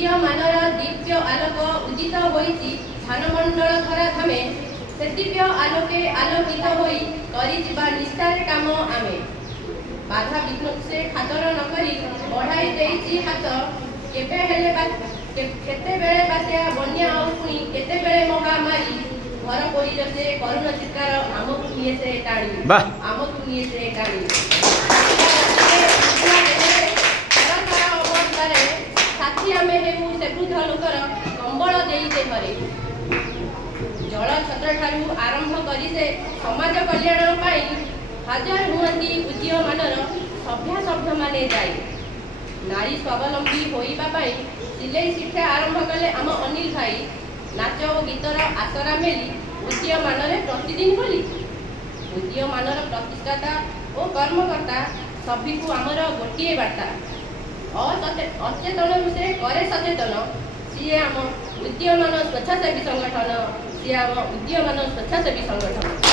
ଉଦୀୟମାନର ଦିବ୍ୟ ଆଲୋକ ଉଦିତ ହୋଇଛି ଧାନମଣ୍ଡଳ ଧରା ଧାମେ। ସେ ଦିବ୍ୟ ଆଲୋକେ ଆଲୋକିତ ହୋଇ କରିଯିବା ନିଷ୍ଠାରେ କାମ ଆମେ। ବାଧା ବିଘ୍ନ ସେ ଖାତର ନ କରି ବଢ଼ାଇ ଦେଇଛି ହାତ। କେତେବେଳେ ବାତ୍ୟା ବନ୍ୟା ଆଉ ପୁଣି କେତେବେଳେ ମହାମାରୀ। ଘର ପୋଡ଼ିର ସେ କରୁଣ ଚିତ୍କାର ଆମକୁ ନିଏ ସେ ଟାଣି। ଆମକୁ ନିଏ ସେ ଟାଣି। ଅବସ୍ଥାରେ ସାଥୀ ଆମେ ହେବୁ ସେ ବୃଦ୍ଧ ଲୋକର କମ୍ବଳ ଦେଇ ସେ ଘରେ। ଜଳ ଛତ୍ରଠାରୁ ଆରମ୍ଭ କରି ସେ ସମାଜ କଲ୍ୟାଣ ପାଇଁ ହାଜର ହୁଅନ୍ତି ଉଦୀୟମାନର ସଭ୍ୟମାନେ ଯାଇ। ନାରୀ ସ୍ୱାବଲମ୍ବୀ ହୋଇବା ପାଇଁ ସିଲେଇ ଶିକ୍ଷା ଆରମ୍ଭ କଲେ ଆମ ଅନିଲ ଭାଇ। ନାଚ ଓ ଗୀତର ଆସରା ମେଲି ଉଦୀୟମାନରେ ପ୍ରତିଦିନ ବୋଲି। ଉଦୀୟମାନର ପ୍ରତିଷ୍ଠାତା ଓ କର୍ମକର୍ତ୍ତା ସଭିକୁ ଆମର ଗୋଟିଏ ବାର୍ତ୍ତା। ଅଚେତନରୁ ସେ କରେ ସଚେତନ। ସିଏ ଆମ ଉଦୀୟମାନ ସ୍ୱେଚ୍ଛାସେବୀ ସଂଗଠନ।